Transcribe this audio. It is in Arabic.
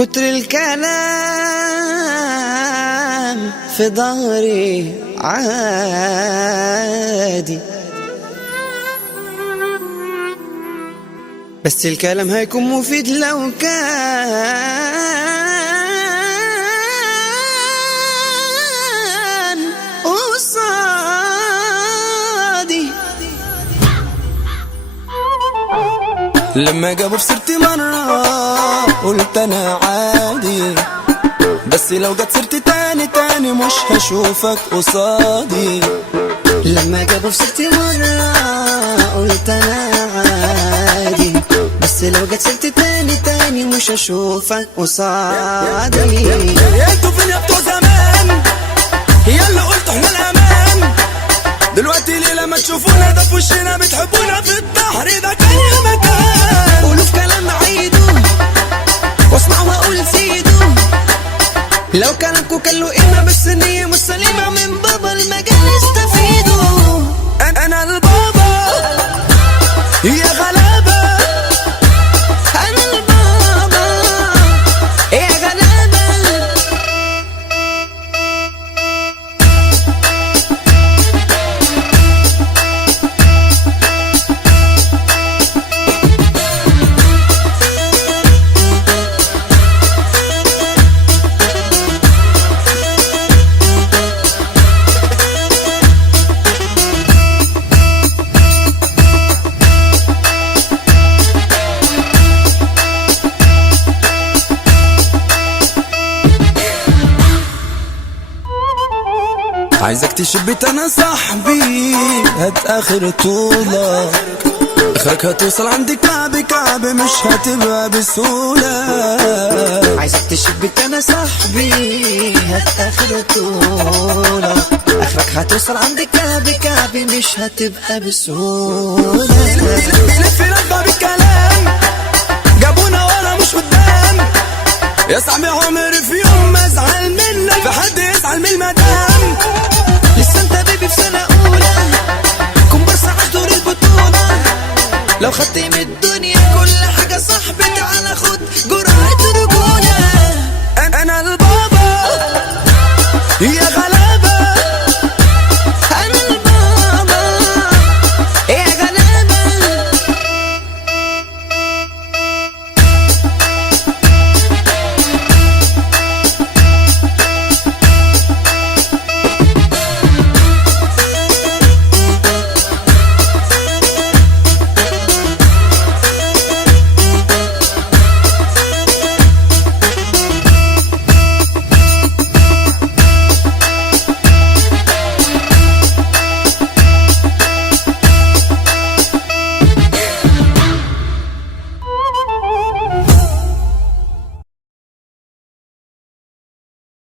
كتر الكلام في ظهري عادي، بس الكلام هيكون مفيد لو كان قصادي. لما جابوا في سيرتي مرة قلت انا عادي، بس لو جت سيرتي تاني مش هشوفك قصادي. لما جابوا في سيرتي مرة قلت انا عادي، بس لو جت سيرتي تاني مش هشوفك قصادي. انتوا فين يا بتوع زمان؟ هي اللي قلتوا احنا الامان، دلوقتي ليه لما تشوفونا ده في وشنا بتحبونا في البحر ده كان يا مكان. قولوا في كلام عيدوا واسمعوا واقول زيدوا، لو كلامكوا كان له قيمة بس النية مش سليمة، من بابا المجال استفيدوا. انا البابا يا غلابة، انا البابا يا غلابة. عايزك تشبت انا صاحبي هات اخر طولك، اخرك هتوصل عندي كعب مش هتبقى بسهولة. عايزك تشبك انا صاحبي هات اخر طولة، اخرك هتوصل عندي كعب مش هتبقى بسهولة. بيلف لفة بالكلام جابونا ورا مش قدام، يا صاحبي عمري في يوم ما ازعل منك في حد يزعل من المدام. لسه انت بيبي في سنة اولى كومبارس عاش دور البطولة، لو خدت من الدنيا كل حاجة صاحبي